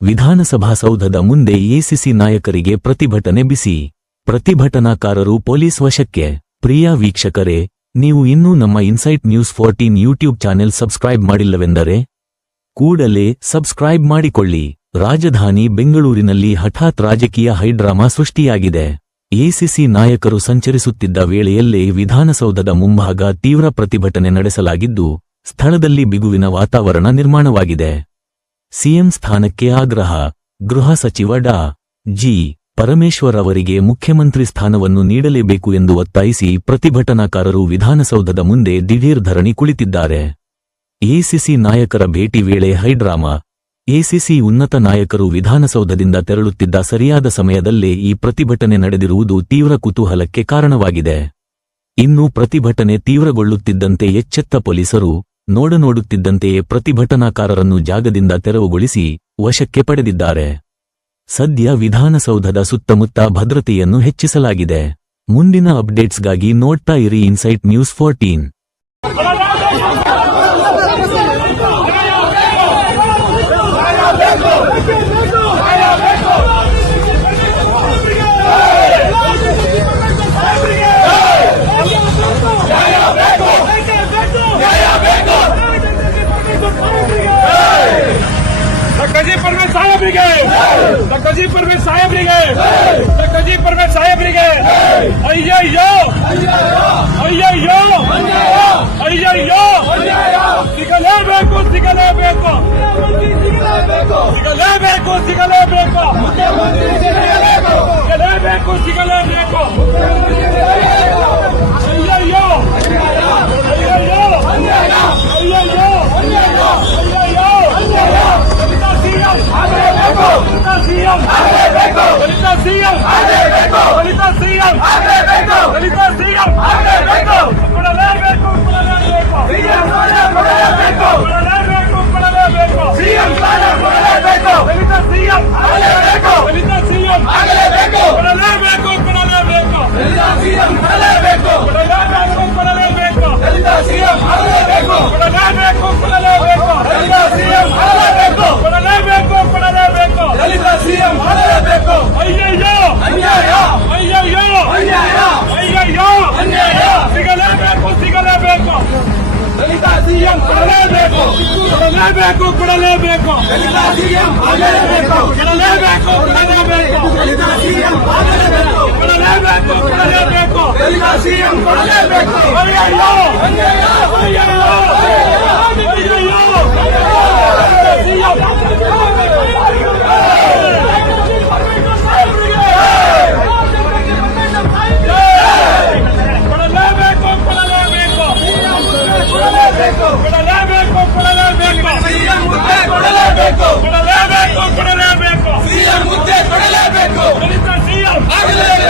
ವಿಧಾನಸಭಾ ಸೌಧದ ಮುಂದೆ ಎಸಿಸಿ ನಾಯಕರಿಗೆ ಪ್ರತಿಭಟನೆ ಬಿಸಿ. ಪ್ರತಿಭಟನಾಕಾರರು ಪೊಲೀಸ್ ವಶಕ್ಕೆ. ಪ್ರಿಯ ವೀಕ್ಷಕರೇ, ನೀವು ಇನ್ನೂ ನಮ್ಮ insight news 14 YouTube channel subscribe ಮಾಡಿಲ್ಲವೆಂದರೆ ಕೂಡಲೇ ಸಬ್ಸ್ಕ್ರೈಬ್ ಮಾಡಿಕೊಳ್ಳಿ. ರಾಜಧಾನಿ ಬೆಂಗಳೂರಿನಲ್ಲಿ ಹಠಾತ್ ರಾಜಕೀಯ ಹೈಡ್ರಾಮಾ ಸೃಷ್ಟಿಯಾಗಿದೆ. ಎಸಿಸಿ ನಾಯಕರು ಸಂಚರಿಸುತ್ತಿದ್ದ ವೇಳೆಯಲ್ಲೇ ವಿಧಾನಸೌಧದ ಮುಂಭಾಗ ತೀವ್ರ ಪ್ರತಿಭಟನೆ ನಡೆಸಲಾಗಿದ್ದು, ಸ್ಥಳದಲ್ಲಿ ಬಿಗುವಿನ ವಾತಾವರಣ ನಿರ್ಮಾಣವಾಗಿದೆ. ಸಿಎಂ ಸ್ಥಾನಕ್ಕೆ ಆಗ್ರಹ. ಗೃಹ ಸಚಿವ ಡಾ. ಜಿ. ಪರಮೇಶ್ವರ್ ಅವರಿಗೆ ಮುಖ್ಯಮಂತ್ರಿ ಸ್ಥಾನವನ್ನು ನೀಡಲೇಬೇಕು ಎಂದು ಒತ್ತಾಯಿಸಿ ಪ್ರತಿಭಟನಾಕಾರರು ವಿಧಾನಸೌಧದ ಮುಂದೆ ದಿಢೀರ್ ಧರಣಿ ಕುಳಿತಿದ್ದಾರೆ. ಎಸಿಸಿ ನಾಯಕರ ಭೇಟಿ ವೇಳೆ ಹೈಡ್ರಾಮಾ. ಎಸಿಸಿ ಉನ್ನತ ನಾಯಕರು ವಿಧಾನಸೌಧದಿಂದ ತೆರಳುತ್ತಿದ್ದ ಸರಿಯಾದ ಸಮಯದಲ್ಲೇ ಈ ಪ್ರತಿಭಟನೆ ನಡೆದಿರುವುದು ತೀವ್ರ ಕುತೂಹಲಕ್ಕೆ ಕಾರಣವಾಗಿದೆ. ಇನ್ನು ಪ್ರತಿಭಟನೆ ತೀವ್ರಗೊಳ್ಳುತ್ತಿದ್ದಂತೆ ಎಚ್ಚೆತ್ತ ಪೊಲೀಸರು ನೋಡುತ್ತಿದ್ದಂತೆಯೇ ಪ್ರತಿಭಟನಾಕಾರರನ್ನು ಜಾಗದಿಂದ ತೆರವುಗೊಳಿಸಿ ವಶಕ್ಕೆ ಪಡೆದಿದ್ದಾರೆ. ಸದ್ಯ ವಿಧಾನಸೌಧದ ಸುತ್ತಮುತ್ತ ಭದ್ರತೆಯನ್ನು ಹೆಚ್ಚಿಸಲಾಗಿದೆ. ಮುಂದಿನ ಅಪ್ಡೇಟ್ಸ್ಗಾಗಿ ನೋಡ್ತಾ ಇರಿ ಇನ್ಸೈಟ್ ನ್ಯೂಸ್ 14. ಅಯ್ಯಯ್ಯೋ ಅಯ್ಯಯ್ಯೋ ಅಯ್ಯಯ್ಯೋ ಸಿಗಲೇಬೇಕು ಸಿಗಲೇಬೇಕು ಸಿಗಲೇಬೇಕು ಸಿಗಲೇಬೇಕು ಸಿಗಲೇಬೇಕು ಸಿಗಲೇಬೇಕು ಅಯ್ಯಯ್ಯೋ ಅಯ್ಯಯ್ಯೋ ಅಯ್ಯಯ್ಯೋ ಅಯ್ಯಯ್ಯೋ ದಲಿತ ಸಿಎಂ ಆಗಲೇಬೇಕು ಸಿಎಂ ಆಗಲೇಬೇಕು ದಲಿತ ಸಿಎಂ ಆಗಲೇಬೇಕು ದಲಿತ ಸಿಎಂ ಆಗಲೇಬೇಕು ದಲಿತ ಸಿಎಂ ಆಗಲೇಬೇಕು ಕೊಡಲೇಬೇಕು ಕೊಡಲೇಬೇಕು ಸಿಎಂ ಕೊಡಲೇಬೇಕು ಕೊಡಲೇಬೇಕು ಕೊಡಲೇಬೇಕು ಸಿಎಂ ಕೊಡಲೇಬೇಕು ದಲಿತ ಸಿಎಂ ಆಗಲೇಬೇಕು ದಲಿತ ಸಿಎಂ ಆಗಲೇಬೇಕು ಕೊಡಲೇಬೇಕು ಕೊಡಲೇಬೇಕು ದಲಿತ ಸಿಎಂ ಕೊಡಲೇಬೇಕು ಕೊಡಲೇಬೇಕು ಕೊಡಲೇಬೇಕು ದಲಿತ ಸಿಎಂ ಆಗಲೇಬೇಕು ಕೊಡಲೇಬೇಕು ಕೊಡಲೇಬೇಕು ದಲಿತ ಸಿಎಂ ಆಗಲೇಬೇಕು ಕೊಡಲೇಬೇಕು ಕೊಡಲೇಬೇಕು ದಲಿತ ಸಿಎಂ ಆಗಲೇಬೇಕು ಅಯ್ಯಯ್ಯೋ ಅನ್ಯಾಯ ಅಯ್ಯಯ್ಯೋ ಅನ್ಯಾಯ ಅಯ್ಯಯ್ಯೋ ಅನ್ಯಾಯ ಸಿಗಲೇಬೇಕು ಸಿಗಲೇಬೇಕು ದಲಿತ ಸಿಎಂ ಕೊಡಲೇಬೇಕು ಕೊಡಲೇಬೇಕು ಕೊಡಲೇಬೇಕು ದಲಿತ ಸಿಎಂ ಆಗಲೇಬೇಕು ಕೊಡಲೇಬೇಕು ಕೊಡಲೇಬೇಕು ದಲಿತ ಸಿಎಂ ಆಗಲೇಬೇಕು ಕೊಡಲೇಬೇಕು ಕೊಡಲೇಬೇಕು ದಲಿತ ಸಿಎಂ ಕೊಡಲೇಬೇಕು ಅಯ್ಯಯ್ಯೋ ಅನ್ಯಾಯ ಅಯ್ಯಯ್ಯೋ ಅಯ್ಯಯ್ಯೋ ಸಿಎಂ ಕೊಡಲೇಬೇಕು ಕೊಡಲೇಬೇಕು ಸಿಎಂ ಮುದ್ದೆ ಕೊಡಲೇಬೇಕು ಕೊಡಲೇಬೇಕು ಕೊಡಲೇಬೇಕು ಸಿಎಂ ಮುದ್ದೆ ಕೊಡಲೇಬೇಕು ದಲಿತ ಸಿಎಂ ಆಗಲೇಬೇಕು